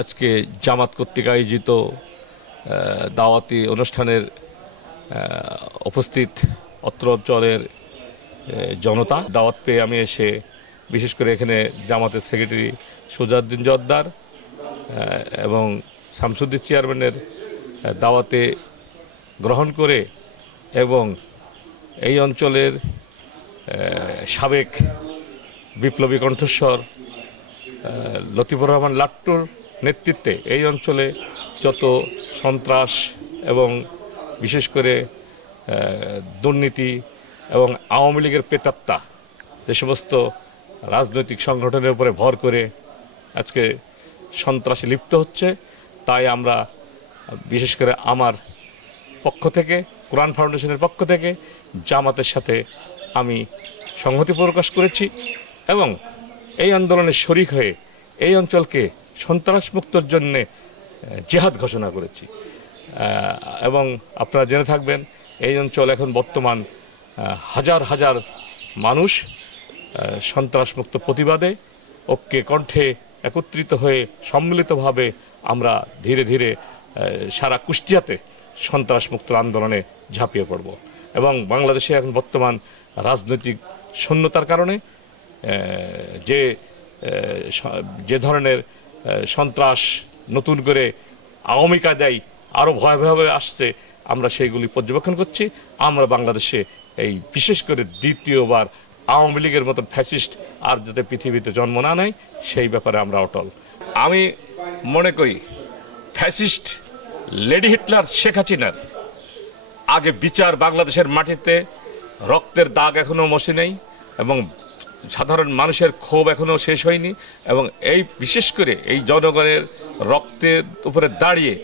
আজকে জামাত কর্তৃক আয়োজিত দাওয়াতি অনুষ্ঠানের উপস্থিত অত্র অঞ্চলের জনতা, দাওয়াত পেয়ে আমি এসে বিশেষ করে এখানে জামাতের সেক্রেটারি সুজাউদ্দিন জোয়ারদার এবং শামসুদ্দিন চেয়ারম্যানের দাওয়াতে গ্রহণ করে এবং এই অঞ্চলের সাবেক বিপ্লবী কণ্ঠস্বর লতিফুর রহমান লাট্টুর নেতৃত্বে এই অঞ্চলে যত সন্ত্রাস এবং বিশেষ করে দুর্নীতি এবং আওয়ামী লীগের প্রেতাত্মা যে সমস্ত রাজনৈতিক সংগঠনের উপরে ভর করে আজকে সন্ত্রাসে লিপ্ত হচ্ছে, তাই আমরা বিশেষ করে আমার পক্ষ থেকে, কোরআন ফাউন্ডেশনের পক্ষ থেকে জামাতের সাথে আমি সংহতি প্রকাশ করেছি এবং এই আন্দোলনে শরিক হয়ে এই অঞ্চলকে সন্ত্রাসমুক্তর জন্যে জিহাদ ঘোষণা করেছি। এবং আপনারা জেনে থাকবেন এই অঞ্চল এখন বর্তমান হাজার হাজার মানুষ সন্ত্রাসমুক্ত প্রতিবাদে ঐক্যে কণ্ঠে একত্রিত হয়ে সম্মিলিতভাবে আমরা ধীরে ধীরে সারা কুষ্টিয়াতে সন্ত্রাসমুক্ত আন্দোলনে ঝাঁপিয়ে পড়ব এবং বাংলাদেশে এখন বর্তমান রাজনৈতিক শূন্যতার কারণে যে ধরনের সন্ত্রাস নতুন করে আওয়ামী কায়দায় আরও ভয়াবহভাবে আসছে, আমরা সেইগুলি পর্যবেক্ষণ করছি। আমরা বাংলাদেশে এই বিশেষ করে দ্বিতীয়বার আওয়ামী লীগের মতন ফ্যাসিস্ট আর যাতে পৃথিবীতে জন্ম না নেয় সেই ব্যাপারে আমরা অটল। আমি মনে করি ফ্যাসিস্ট লেডি হিটলার শেখ হাসিনার আগে বিচার বাংলাদেশের মাটিতে রক্তের দাগ এখনও মশে নেই এবং সাধারণ মানুষের ক্ষোভ এখনও শেষ হয়নি এবং এই বিশেষ করে এই জনগণের রক্তের উপরে দাঁড়িয়ে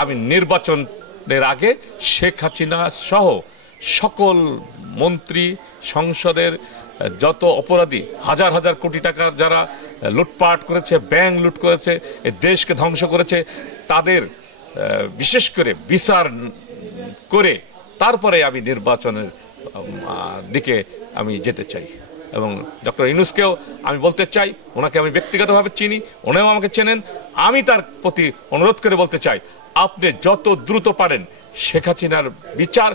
আমি নির্বাচনের আগে শেখ হাসিনা সহ সকল মন্ত্রী, সংসদের যত অপরাধী, হাজার হাজার কোটি টাকার যারা লুটপাট করেছে, ব্যাংক লুট করেছে, এই দেশকে ধ্বংস করেছে, তাদের বিশেষ করে বিচার করে তারপরে আমি নির্বাচনের দিকে আমি যেতে চাই। এবং ডক্টর ইউনূসকেও আমি বলতে চাই, ওনাকে আমি ব্যক্তিগতভাবে চিনি, উনিও আমাকে চেনেন, আমি তার প্রতি অনুরোধ করে বলতে চাই আপনি যত দ্রুত পারেন শেখ হাসিনার বিচার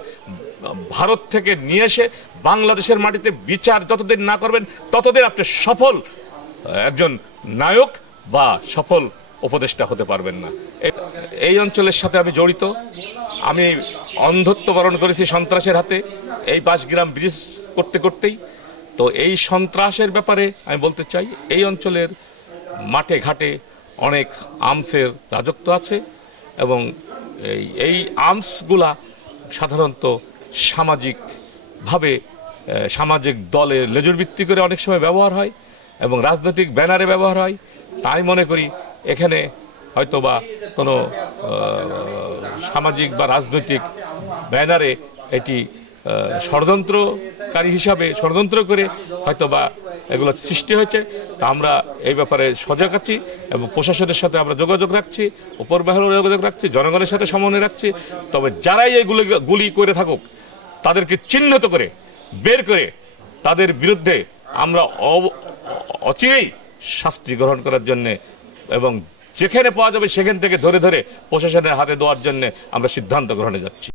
ভারত থেকে নিয়ে এসে বাংলাদেশের মাটিতে বিচার যতদিন না করবেন ততদিন আপনি সফল একজন নায়ক বা সফল উপদেষ্টা হতে পারবেন না। এই অঞ্চলের সাথে আমি জড়িত, আমি অন্ধত্ব বরণ করেছি সন্ত্রাসের হাতে এই বাঁশগ্রাম ব্রিজ করতে করতেই। তো এই সন্ত্রাসের ব্যাপারে আমি বলতে চাই এই অঞ্চলের মাঠে ঘাটে অনেক আর্মসের রাজত্ব আছে এবং এই আর্মসগুলা সাধারণত সামাজিকভাবে সামাজিক দলের লেজুর ভিত্তি করে অনেক সময় ব্যবহার হয় এবং রাজনৈতিক ব্যানারে ব্যবহার হয়। তাই মনে করি এখানে হয়তোবা কোনো সামাজিক বা রাজনৈতিক ব্যানারে এটি ষড়যন্ত্রকারী হিসাবে ষড়যন্ত্র করে হয়তোবা এগুলো সৃষ্টি হয়েছে। তা আমরা এই ব্যাপারে সজাগ আছি এবং প্রশাসনের সাথে আমরা যোগাযোগ রাখছি, উপর মহলেও যোগাযোগ রাখছি, জনগণের সাথে সমন্বয় রাখছি। তবে যারাই এইগুলো গুলি করে থাকুক তাদেরকে চিহ্নিত করে বের করে তাদের বিরুদ্ধে আমরা অচিরেই শাস্তি গ্রহণ করার জন্যে এবং যেখানে পাওয়া যাবে সেখান থেকে ধরে ধরে প্রশাসনের হাতে দেওয়ার জন্য আমরা সিদ্ধান্ত গ্রহণে যাচ্ছি।